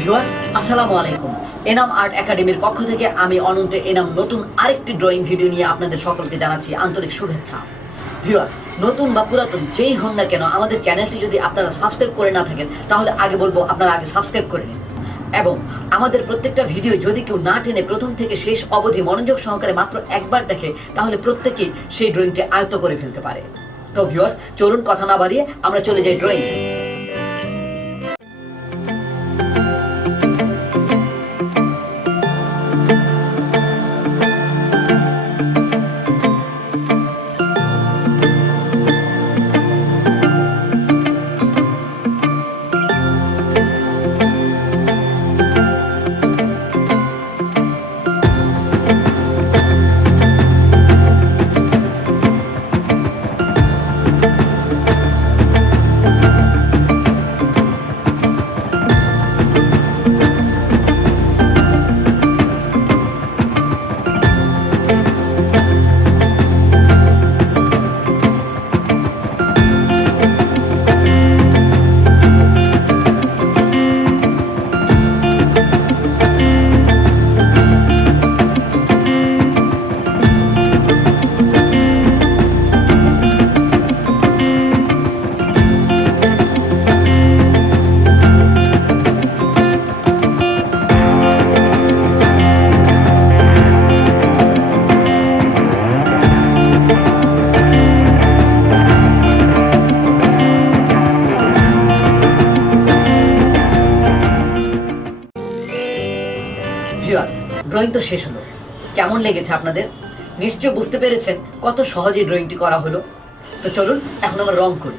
Viewers আসসালামু আলাইকুম। Enam art একাডেমির পক্ষ থেকে আমি অনন্ত এনাম নতুন আরেকটি ড্রয়িং ভিডিও নিয়ে আপনাদের সকলকে জানাচ্ছি আন্তরিক শুভেচ্ছা। ভিউয়ার্স, নতুন বা পুরাতন যেই হন না কেন আমাদের চ্যানেলটি যদি আপনারা সাবস্ক্রাইব করে না থাকেন তাহলে আগে বলবো আপনারা আগে সাবস্ক্রাইব করে নিন, এবং আমাদের প্রত্যেকটা ভিডিও যদি কেউ না টেনে প্রথম থেকে শেষ অবধি মনোযোগ সহকারে মাত্র একবার দেখে তাহলে প্রত্যেকেই সেই ড্রয়িংটি আয়ত্ত করে ফেলতে পারে। তো ভিউয়ার্স, চলুন কথা না বাড়িয়ে আমরা চলে যাই ড্রয়িং। ভিউয়ার্স, ড্রয়িং তো শেষ হলো। কেমন লেগেছে আপনাদের? নিশ্চয় বুঝতে পেরেছেন কত সহজে ড্রয়িংটি করা হলো। তো চলুন এখন আমরা রং করি।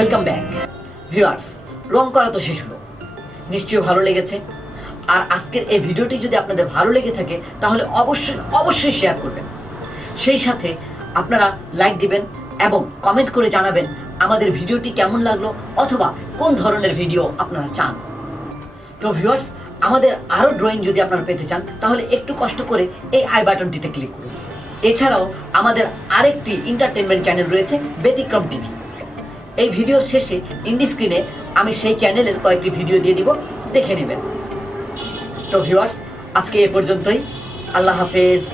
Welcome back viewers. রং করা তো শেষ হলো, নিশ্চয়ই ভালো লেগেছে। আর আজকের এই ভিডিওটি যদি আপনাদের ভালো লেগে থাকে তাহলে অবশ্যই শেয়ার করবেন। সেই সাথে আপনারা লাইক দিবেন এবং কমেন্ট করে জানাবেন আমাদের ভিডিওটি কেমন লাগলো অথবা কোন ধরনের ভিডিও আপনারা চান। তো ভিউয়ার্স, আমাদের আরও ড্রয়িং যদি আপনারা পেতে চান তাহলে একটু কষ্ট করে এই আই বাটনটিতে ক্লিক করুন। এছাড়াও আমাদের আরেকটি এন্টারটেনমেন্ট চ্যানেল রয়েছে, ব্যতিক্রম টিভি। এই ভিডিওর শেষে ইন্ডি স্ক্রিনে আমি সেই চ্যানেলের কয়েকটি ভিডিও দিয়ে দিব, দেখে নেবেন। তো ভিউয়ার্স, আজকে এ পর্যন্তই। আল্লাহ হাফেজ।